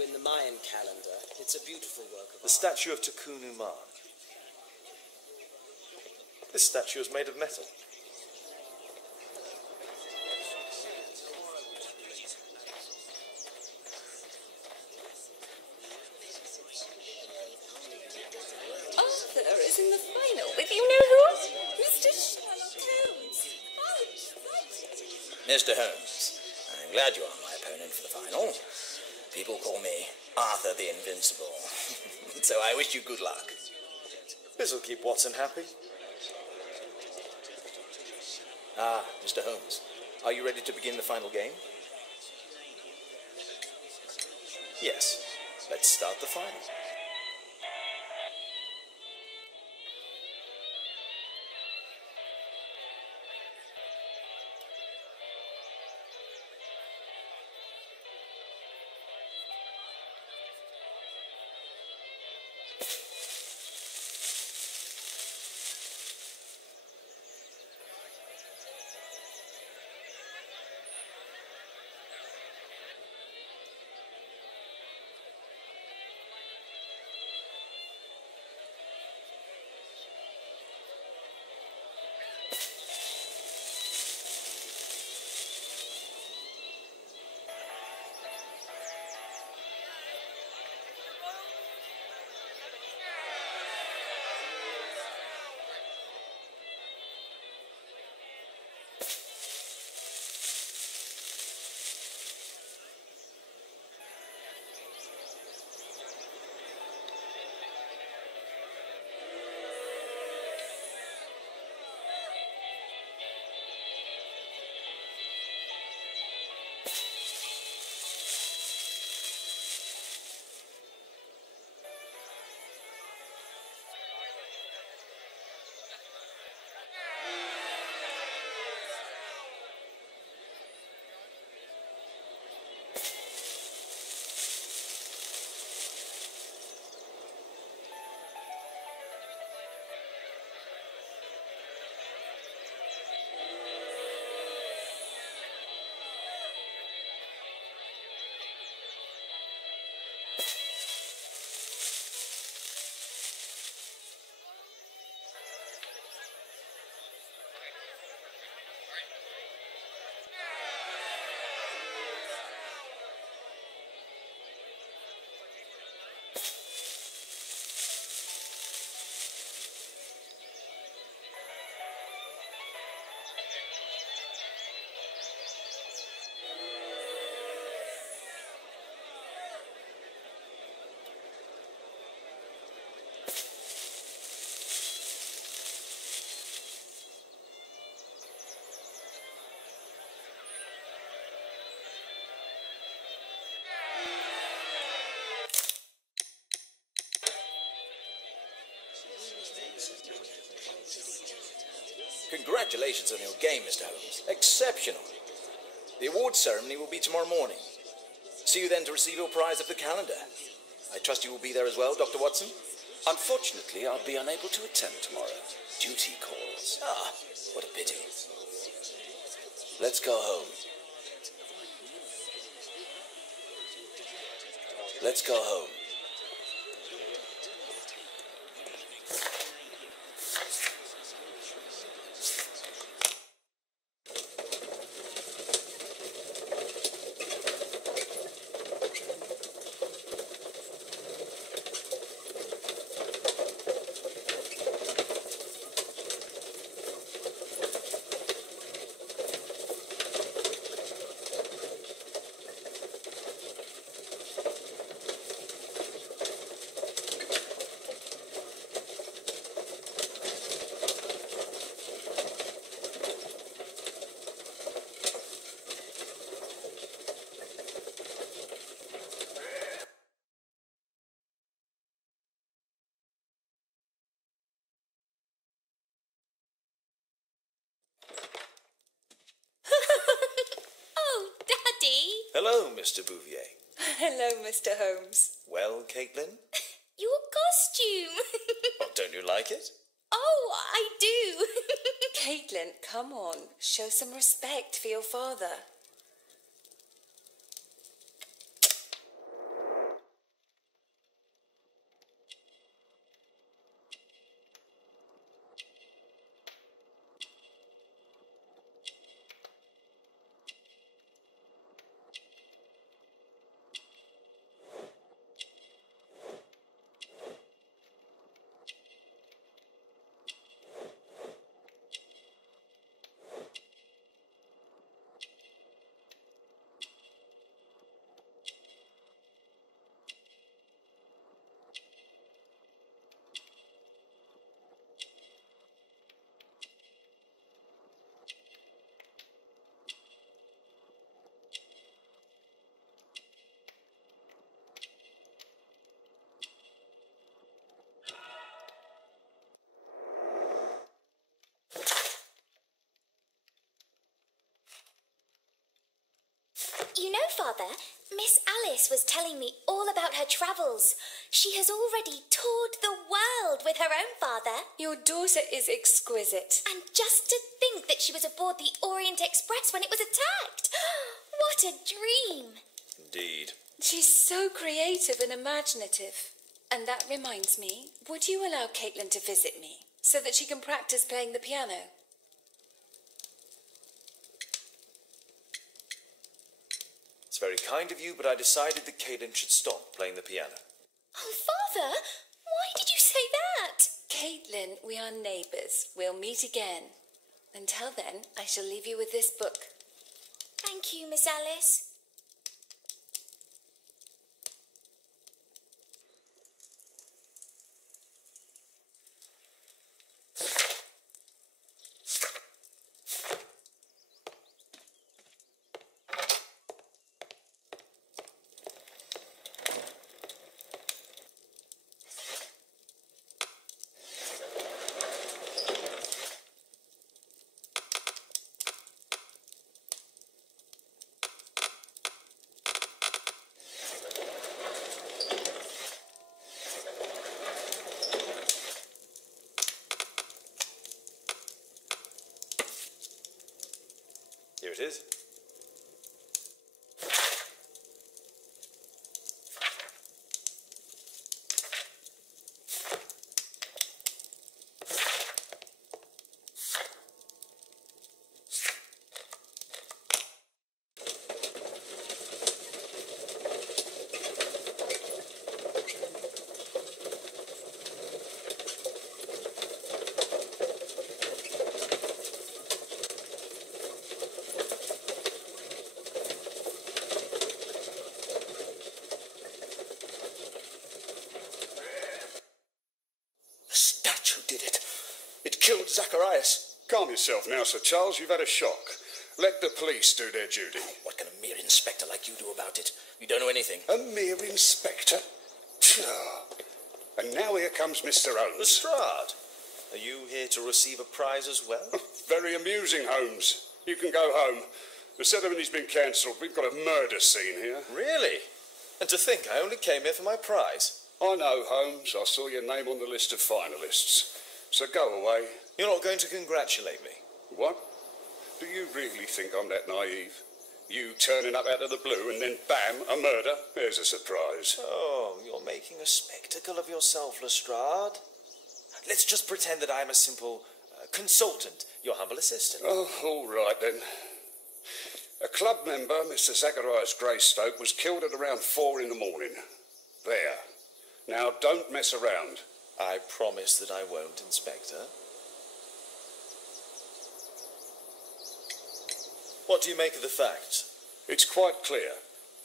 in the Mayan calendar. It's a beautiful work of art. The statue of Takunu Man. This statue is made of metal. Arthur is in the final with you know who? Mr. Sherlock Holmes. Mr. Holmes, I'm glad you are my opponent for the final. People call me Arthur the Invincible. So I wish you good luck. This'll keep Watson happy. Ah, Mr. Holmes, are you ready to begin the final game? Yes, let's start the final. Congratulations on your game, Mr. Holmes. Exceptional. The awards ceremony will be tomorrow morning. See you then to receive your prize of the calendar. I trust you will be there as well, Dr. Watson? Unfortunately, I'll be unable to attend tomorrow. Duty calls. Ah, what a pity. Let's go home. Let's go home. Hello, Mr. Bouvier. Hello, Mr. Holmes. Well, Caitlin? Your costume. Oh, don't you like it? Oh, I do. Caitlin, come on. Show some respect for your father. father, Miss Alice was telling me all about her travels. She has already toured the world with her own father. Your daughter is exquisite. And just to think that she was aboard the Orient Express when it was attacked. What a dream. Indeed. She's so creative and imaginative. And that reminds me, would you allow Caitlin to visit me so that she can practice playing the piano? It's very kind of you, but I decided that Caitlin should stop playing the piano. Oh, Father, why did you say that? Caitlin, we are neighbours. We'll meet again. Until then, I shall leave you with this book. Thank you, Miss Alice. Here it is. Killed Zacharias. Calm yourself now, Sir Charles. You've had a shock. Let the police do their duty. What can a mere inspector like you do about it? You don't know anything. A mere inspector? And now here comes Mr. Holmes. Lestrade, are you here to receive a prize as well? Very amusing, Holmes. You can go home. The ceremony's been cancelled. We've got a murder scene here. Really? And to think I only came here for my prize. I know, Holmes. I saw your name on the list of finalists. So go away. You're not going to congratulate me? What? Do you really think I'm that naive? You turning up out of the blue and then bam, a murder? There's a surprise. Oh, you're making a spectacle of yourself, Lestrade. Let's just pretend that I'm a simple consultant, your humble assistant. Oh, all right then. A club member, Mr. Zacharias Greystoke, was killed at around 4 in the morning. There. Now, don't mess around. I promise that I won't, Inspector. What do you make of the facts? It's quite clear.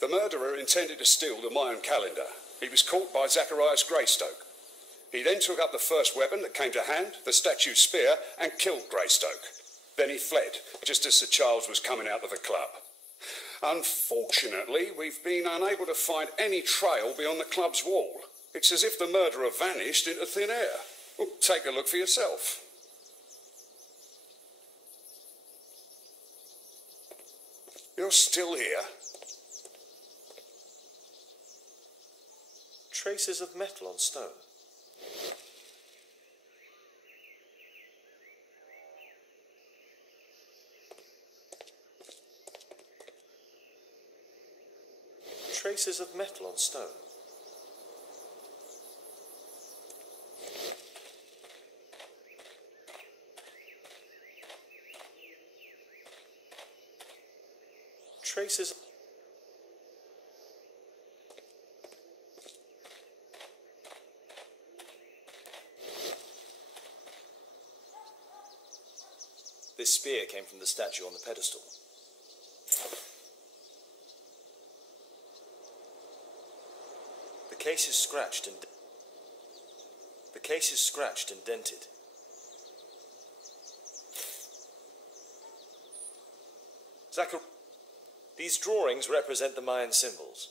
The murderer intended to steal the Mayan calendar. He was caught by Zacharias Greystoke. He then took up the first weapon that came to hand, the statue's spear, and killed Greystoke. Then he fled, just as Sir Charles was coming out of the club. Unfortunately, we've been unable to find any trail beyond the club's wall. It's as if the murderer vanished into thin air. Well, take a look for yourself. You're still here. Traces of metal on stone. Traces of metal on stone. Traces. This spear came from the statue on the pedestal. The case is scratched and dented. These drawings represent the Mayan symbols.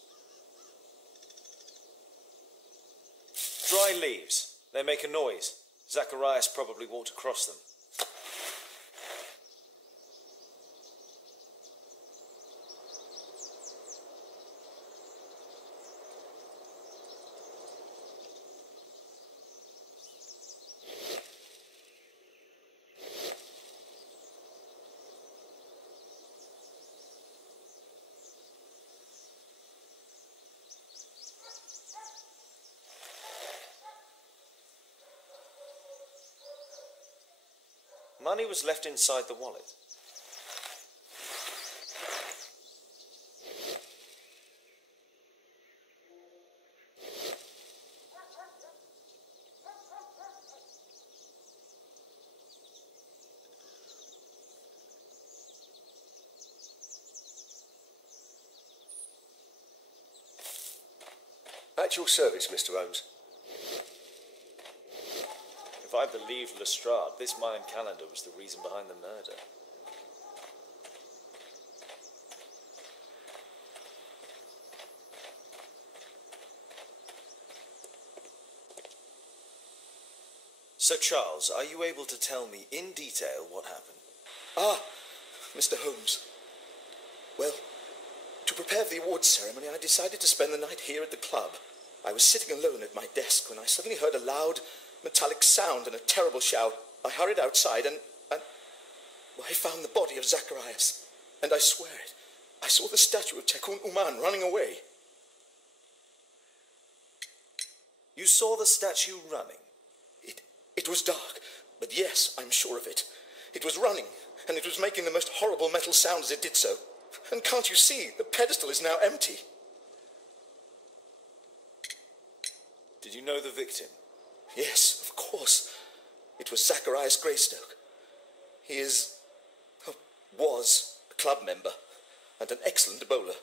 Dry leaves. They make a noise. Zacharias probably walked across them. Money was left inside the wallet. At your service, Mr. Holmes. If I believed Lestrade, this Mayan calendar was the reason behind the murder. So, Charles, are you able to tell me in detail what happened? Ah, Mr. Holmes. Well, to prepare for the awards ceremony, I decided to spend the night here at the club. I was sitting alone at my desk when I suddenly heard a loud, metallic sound and a terrible shout. I hurried outside and well, I found the body of Zacharias. And I swear it, I saw the statue of Tekun Uman running away. You saw the statue running? It was dark, but yes, I'm sure of it. It was running, and it was making the most horrible metal sound as it did so. And can't you see, the pedestal is now empty. Did you know the victim? Yes, of course. It was Zacharias Greystoke. He was a club member and an excellent bowler.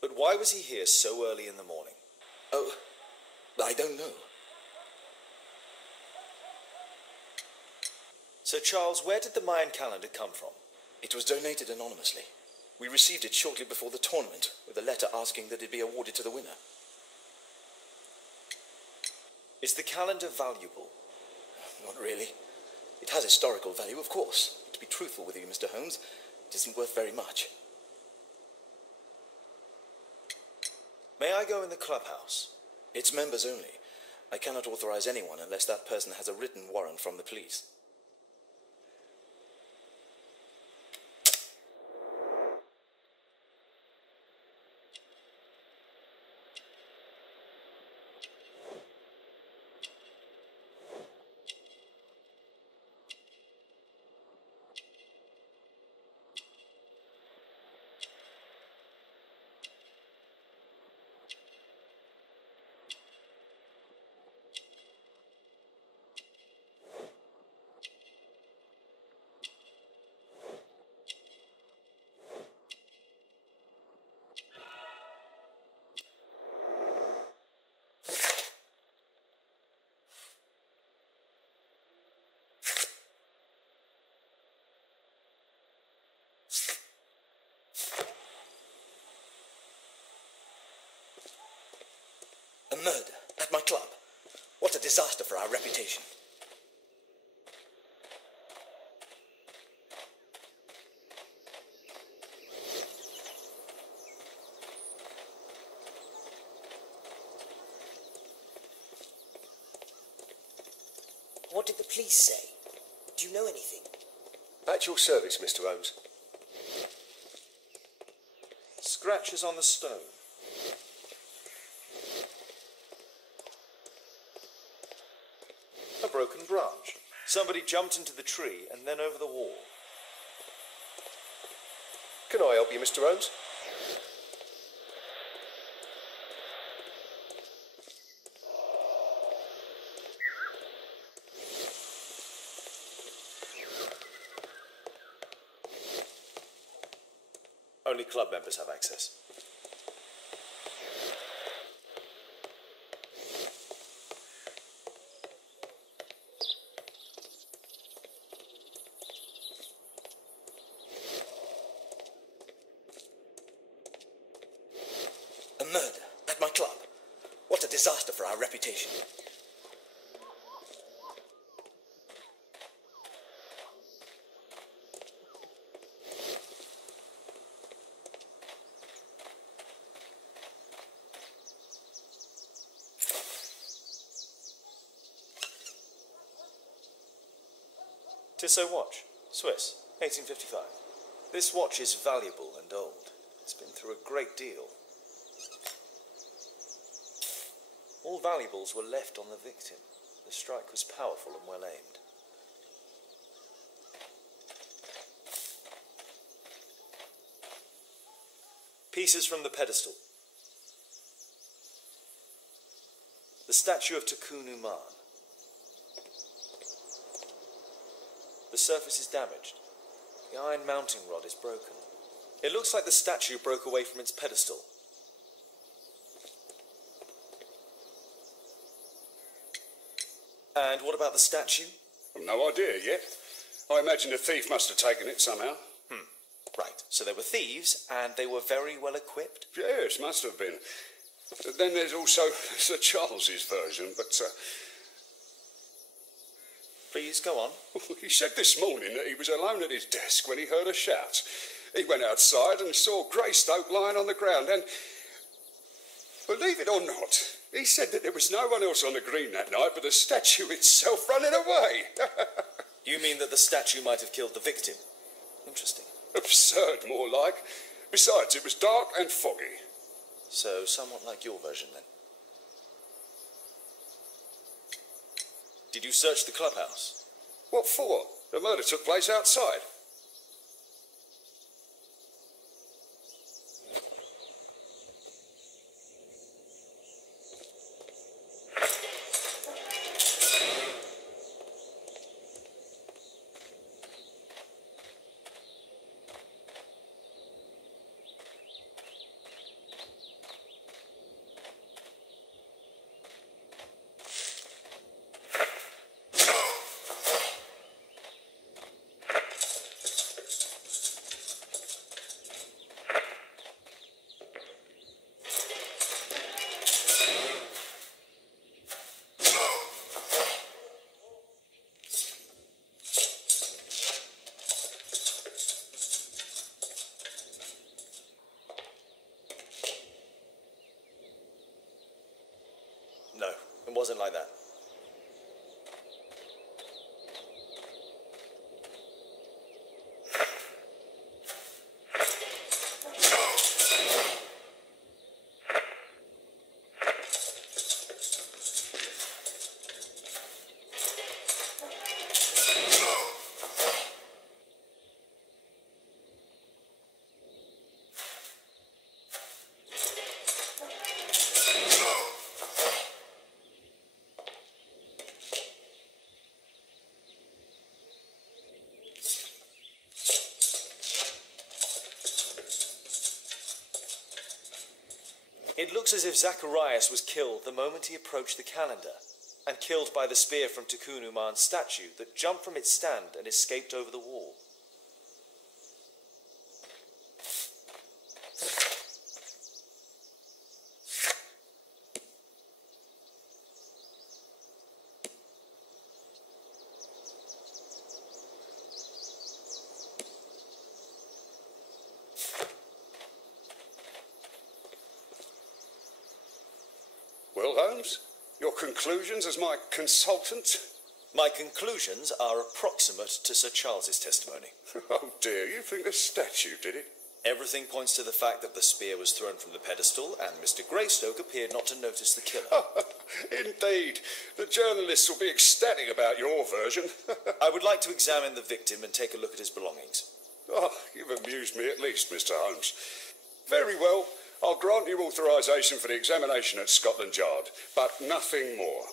But why was he here so early in the morning? Oh, I don't know. So, Charles, where did the Mayan calendar come from? It was donated anonymously. We received it shortly before the tournament, with a letter asking that it be awarded to the winner. Is the calendar valuable? Not really. It has historical value, of course. To be truthful with you, Mr. Holmes, it isn't worth very much. May I go in the clubhouse? It's members only. I cannot authorize anyone unless that person has a written warrant from the police. A murder at my club. What a disaster for our reputation. What did the police say? Do you know anything? At your service, Mr. Holmes. Scratches on the stone. A broken branch. Somebody jumped into the tree and then over the wall. Can I help you, Mr. Holmes? Only club members have access. A murder at my club. What a disaster for our reputation. Tissot watch, Swiss, 1855. This watch is valuable and old. It's been through a great deal. All valuables were left on the victim. The strike was powerful and well aimed. Pieces from the pedestal. The statue of Takunu Man. The surface is damaged. The iron mounting rod is broken. It looks like the statue broke away from its pedestal. And what about the statue? I've no idea yet. I imagine the thief must have taken it somehow. Right, so they were thieves, and they were very well equipped? Yes, must have been. Then there's also Sir Charles's version, but Please, go on. he said this morning that he was alone at his desk when he heard a shout. He went outside and saw Greystoke lying on the ground, and believe it or not, he said that there was no one else on the green that night but the statue itself running away. You mean that the statue might have killed the victim? Interesting. Absurd, more like. Besides, it was dark and foggy. So, somewhat like your version, then. Did you search the clubhouse? What for? The murder took place outside. No, it wasn't like that. It looks as if Zacharias was killed the moment he approached the calendar, and killed by the spear from Takunu Man's statue that jumped from its stand and escaped over the wall. Well, Holmes, your conclusions as my consultant? My conclusions are approximate to Sir Charles's testimony. Oh dear, you think the statue did it? Everything points to the fact that the spear was thrown from the pedestal, and Mr. Greystoke appeared not to notice the killer. Indeed. The journalists will be ecstatic about your version. I would like to examine the victim and take a look at his belongings. Oh, you've amused me at least, Mr. Holmes. Very well. I'll grant you authorisation for the examination at Scotland Yard, but nothing more.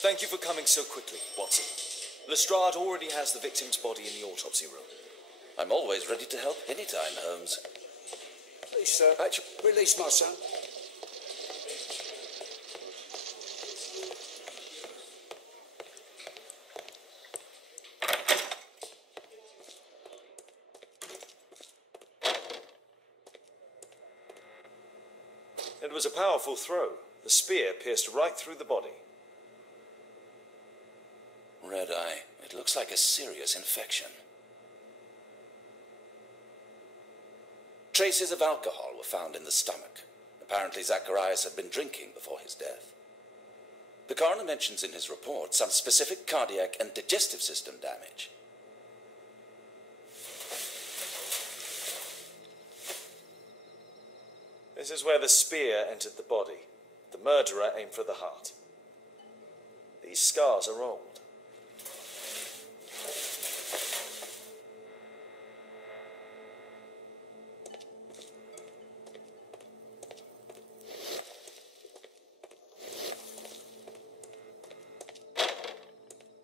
Thank you for coming so quickly, Watson. Lestrade already has the victim's body in the autopsy room. I'm always ready to help anytime, Holmes. Please, sir. Release my son. It was a powerful throw. The spear pierced right through the body. Red eye. It looks like a serious infection. Traces of alcohol were found in the stomach. Apparently Zacharias had been drinking before his death. The coroner mentions in his report some specific cardiac and digestive system damage. This is where the spear entered the body. The murderer aimed for the heart. These scars are old.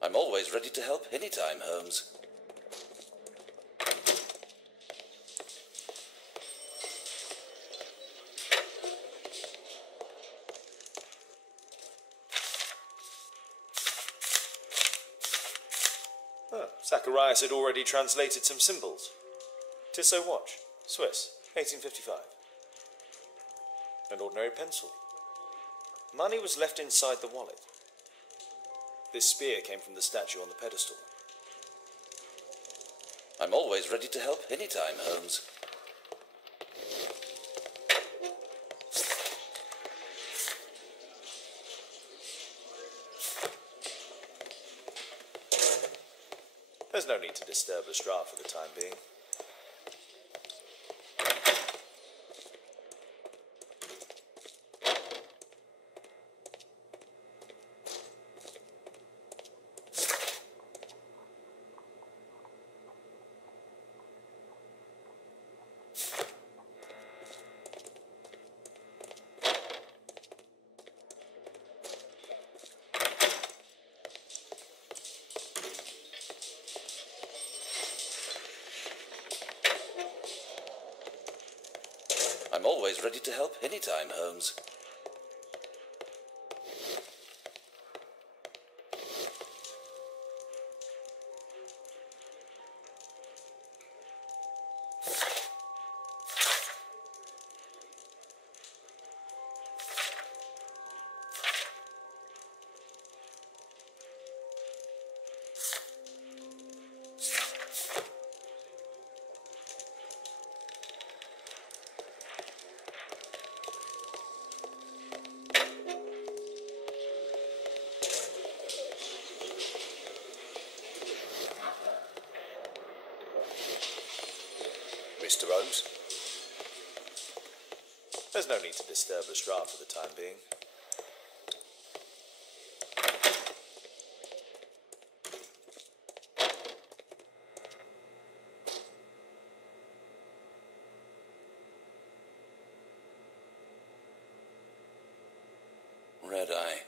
I'm always ready to help anytime, Holmes. Zacharias had already translated some symbols. Tissot watch, Swiss, 1855. An ordinary pencil. Money was left inside the wallet. This spear came from the statue on the pedestal. I'm always ready to help anytime, Holmes. There's no need to disturb Lestrade for the time being. I'm always ready to help anytime, Holmes. Mr. Holmes? There's no need to disturb Lestrade for the time being. Red eye.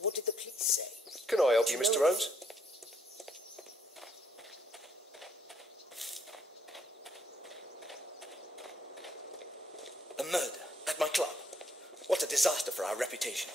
What did the police say? Can I help you, Do Mr. know- Holmes? A murder at my club. What a disaster for our reputation.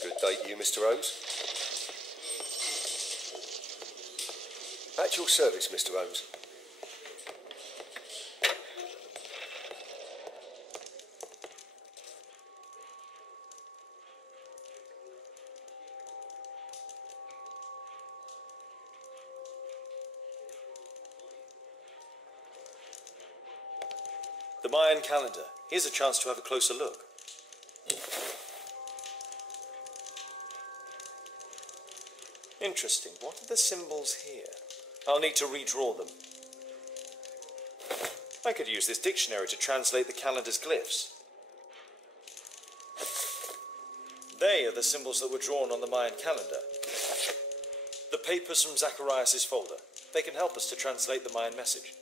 Good day to you, Mr. Holmes. At your service, Mr. Holmes. The Mayan calendar. Here's a chance to have a closer look. Interesting. What are the symbols here? I'll need to redraw them. I could use this dictionary to translate the calendar's glyphs. They are the symbols that were drawn on the Mayan calendar. The papers from Zacharias' folder. They can help us to translate the Mayan message.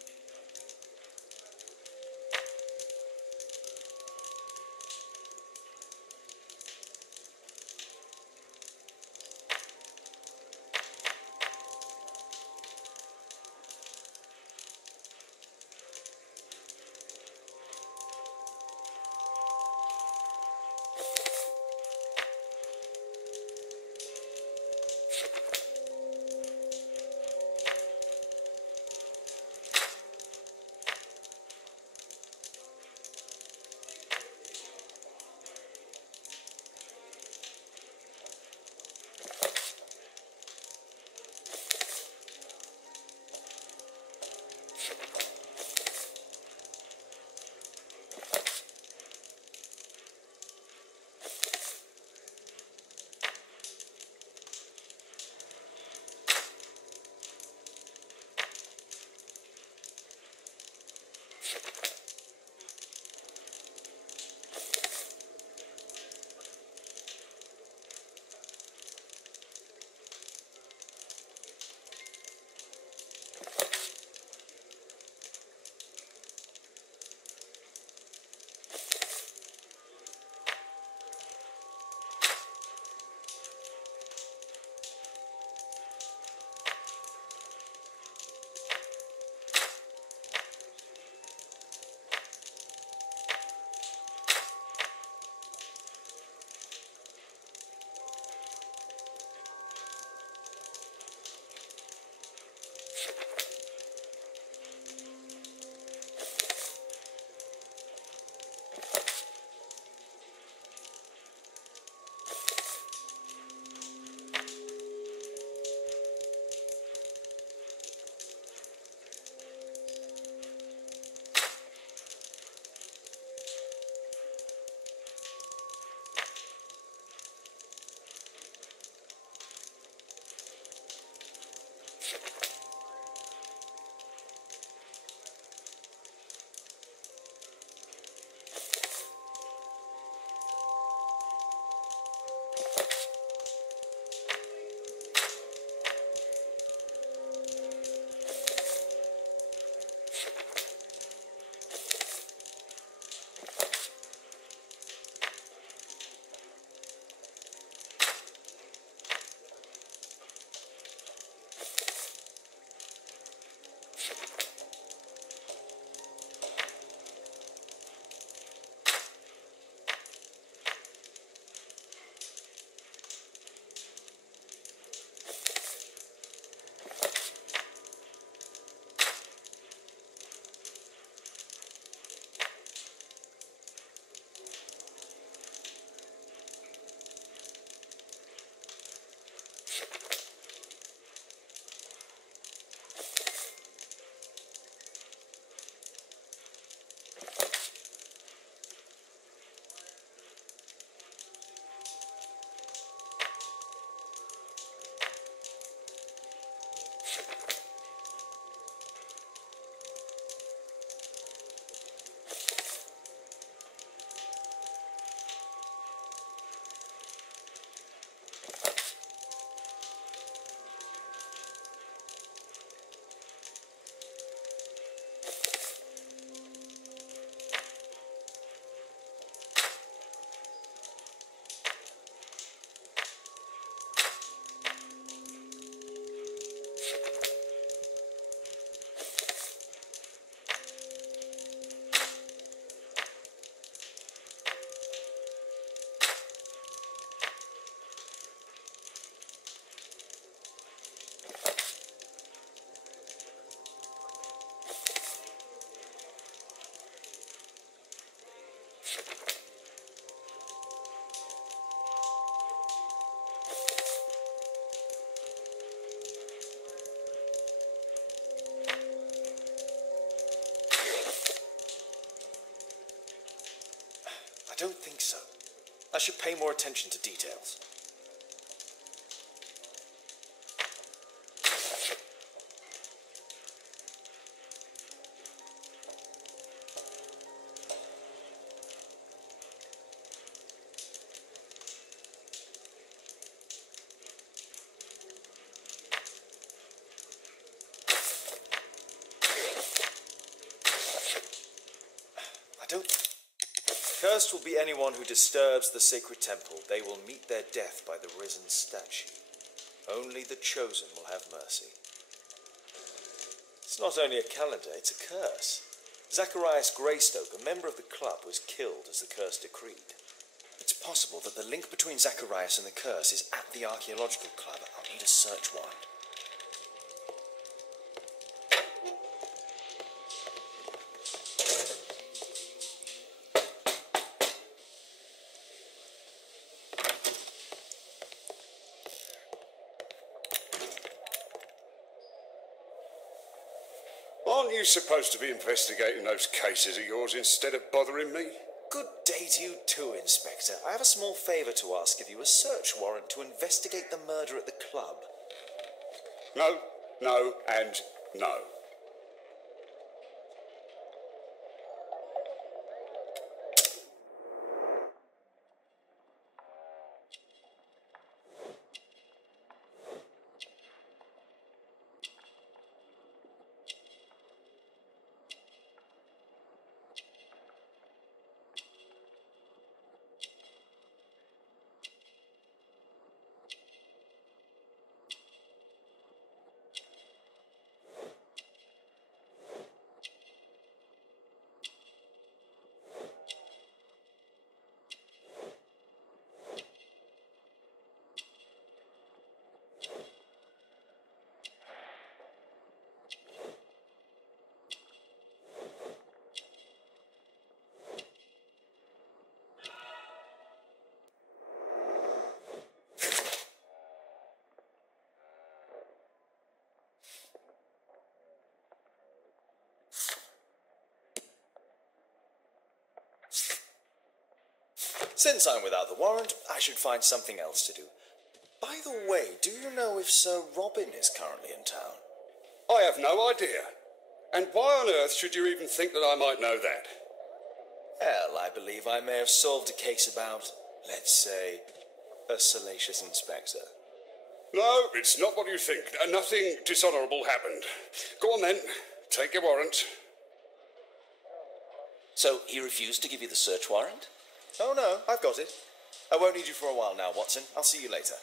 should pay more attention to details. Cursed will be anyone who disturbs the sacred temple. They will meet their death by the risen statue. Only the chosen will have mercy. It's not only a calendar, it's a curse. Zacharias Greystoke, a member of the club, was killed as the curse decreed. It's possible that the link between Zacharias and the curse is at the archaeological club. I'll need a search warrant. Aren't you supposed to be investigating those cases of yours instead of bothering me? Good day to you too, Inspector. I have a small favour to ask of you, a search warrant to investigate the murder at the club. No, no, and no. Since I'm without the warrant, I should find something else to do. By the way, do you know if Sir Robin is currently in town? I have no idea. And why on earth should you even think that I might know that? Well, I believe I may have solved a case about, let's say, a salacious inspector. No, it's not what you think. Nothing dishonourable happened. Go on then. Take your warrant. So he refused to give you the search warrant? Oh no, I've got it. I won't need you for a while now, Watson. I'll see you later.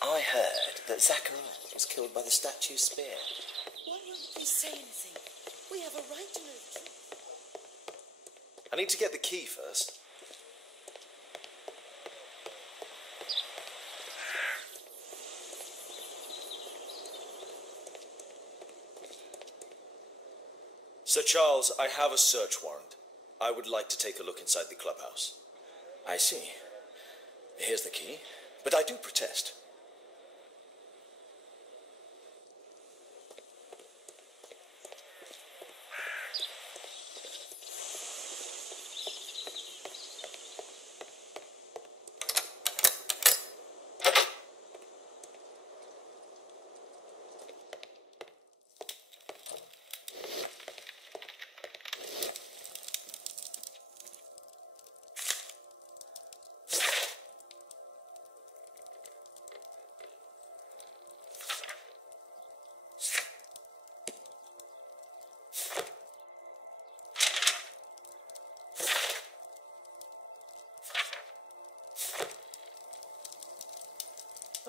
I heard that Zacharias was killed by the statue's spear. Why won't they say anything? We have a right to know the truth. I need to get the key first. Sir Charles, I have a search warrant. I would like to take a look inside the clubhouse. I see. Here's the key, but I do protest.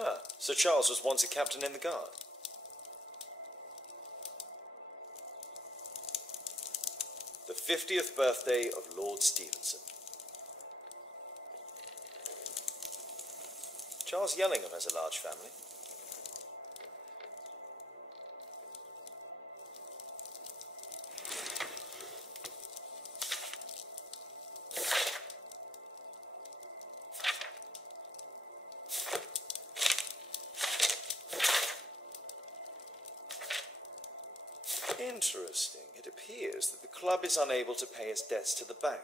Ah, Sir Charles was once a captain in the guard. The 50th birthday of Lord Stevenson. Charles Yellingham has a large family. Interesting. It appears that the club is unable to pay its debts to the bank.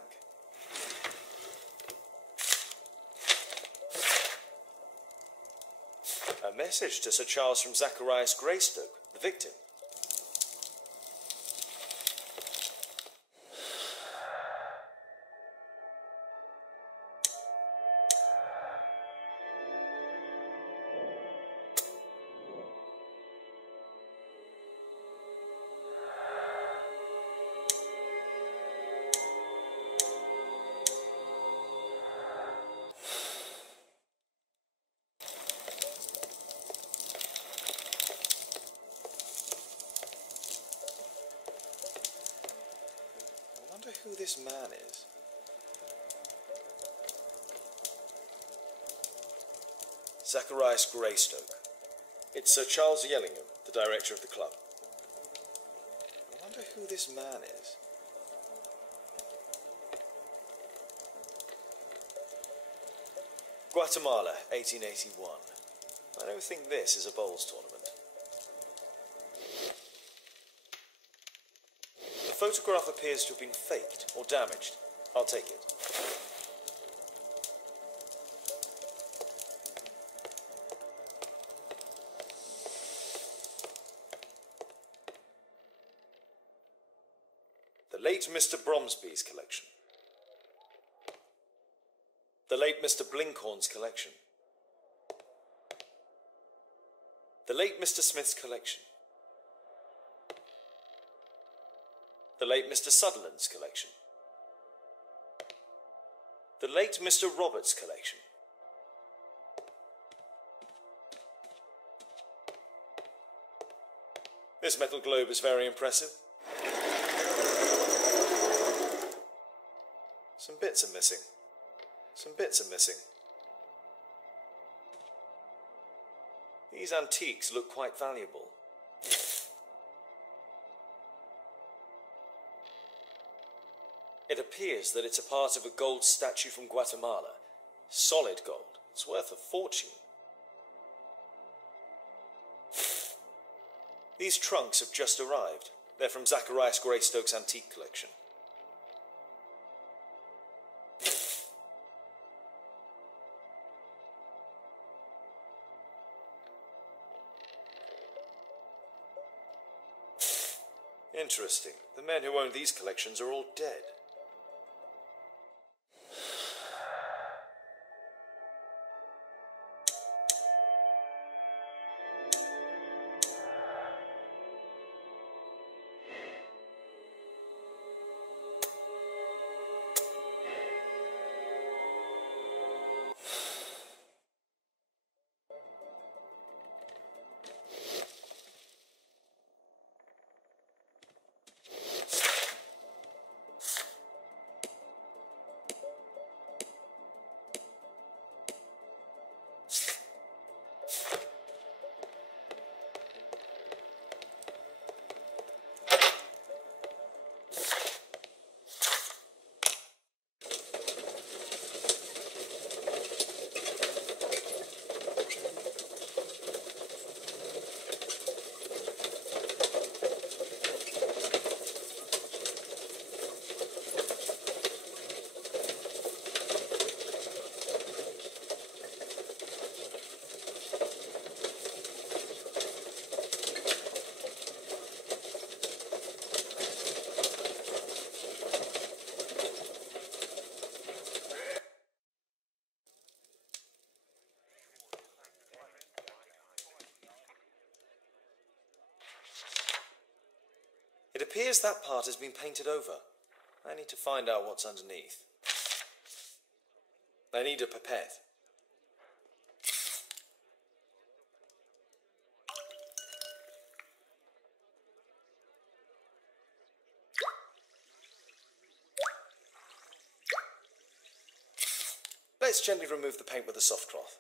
A message to Sir Charles from Zacharias Greystoke, the victim. Who this man is. Zacharias Greystoke. It's Sir Charles Yellingham, the director of the club. I wonder who this man is. Guatemala, 1881. I don't think this is a bowls tournament. The photograph appears to have been faked or damaged. I'll take it. The late Mr. Bromsby's collection. The late Mr. Blinkhorn's collection. The late Mr. Smith's collection. The late Mr. Sutherland's collection. The late Mr. Roberts' collection. This metal globe is very impressive. Some bits are missing. Some bits are missing. These antiques look quite valuable. It appears that it's a part of a gold statue from Guatemala. Solid gold. It's worth a fortune. These trunks have just arrived. They're from Zacharias Greystoke's antique collection. Interesting. The men who own these collections are all dead. It appears that part has been painted over. I need to find out what's underneath. I need a pipette. let's gently remove the paint with a soft cloth.